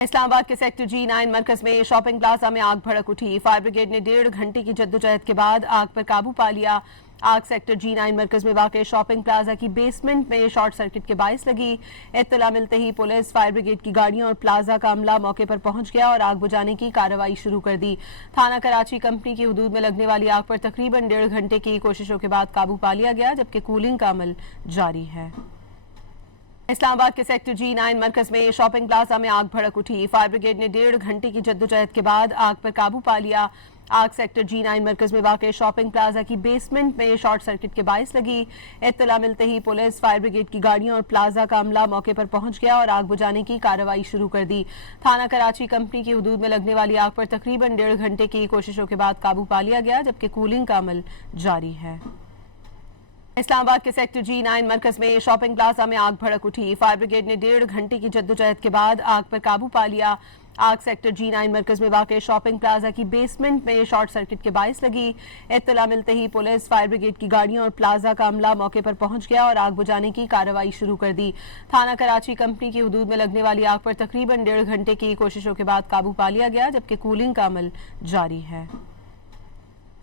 इस्लामाबाद के sector G9 मरकज में shopping plaza में आग भड़क उठी। फायर ब्रिगेड ने 1.5 घंटे की जद्दोजहद के बाद आग पर काबू पा लिया। आग सेक्टर G9 मरकज में वाक़ शॉपिंग प्लाजा की बेसमेंट में शॉर्ट सर्किट के बाइस लगी। इत्तला मिलते ही पुलिस, फायर ब्रिगेड की गाड़ियां और प्लाजा का अमला मौके पर पहुंच गया और आग बुझाने की कार्रवाई शुरू कर दी। थाना कराची कंपनी की हदूद में लगने वाली आग पर तकरीबन 1.5 घंटे की कोशिशों के बाद काबू पा लिया गया, जबकि कूलिंग का अमल जारी है। इस्लामाबाद के सेक्टर G9 मरकज में शॉपिंग प्लाजा में आग भड़क उठी। फायर ब्रिगेड ने 1.5 घंटे की जद्दोजहद के बाद आग पर काबू पा लिया। आग सेक्टर G9 मरकज में वाक़ शॉपिंग प्लाजा की बेसमेंट में शॉर्ट सर्किट के बाइस लगी। इत्तला मिलते ही पुलिस, फायर ब्रिगेड की गाड़ियां और प्लाजा का अमला मौके पर पहुंच गया और आग बुझाने की कार्रवाई शुरू कर दी। थाना कराची कंपनी की हदूद में लगने वाली आग पर तकरीबन 1.5 घंटे की कोशिशों के बाद काबू पा लिया गया, जबकि कूलिंग का अमल जारी है। इस्लामाबाद के सेक्टर G9 मरकज में शॉपिंग प्लाजा में आग भड़क उठी। फायर ब्रिगेड ने 1.5 घंटे की जद्दोजहद के बाद आग पर काबू पा लिया। आग सेक्टर G9 मरकज में वाक़ शॉपिंग प्लाजा की बेसमेंट में शॉर्ट सर्किट के बाइस लगी। इत्तला मिलते ही पुलिस, फायर ब्रिगेड की गाड़ियां और प्लाजा का अमला मौके पर पहुंच गया और आग बुझाने की कार्रवाई शुरू कर दी। थाना कराची कंपनी की हदूद में लगने वाली आग पर तकरीबन 1.5 घंटे की कोशिशों के बाद काबू पा लिया गया, जबकि कूलिंग का अमल जारी है।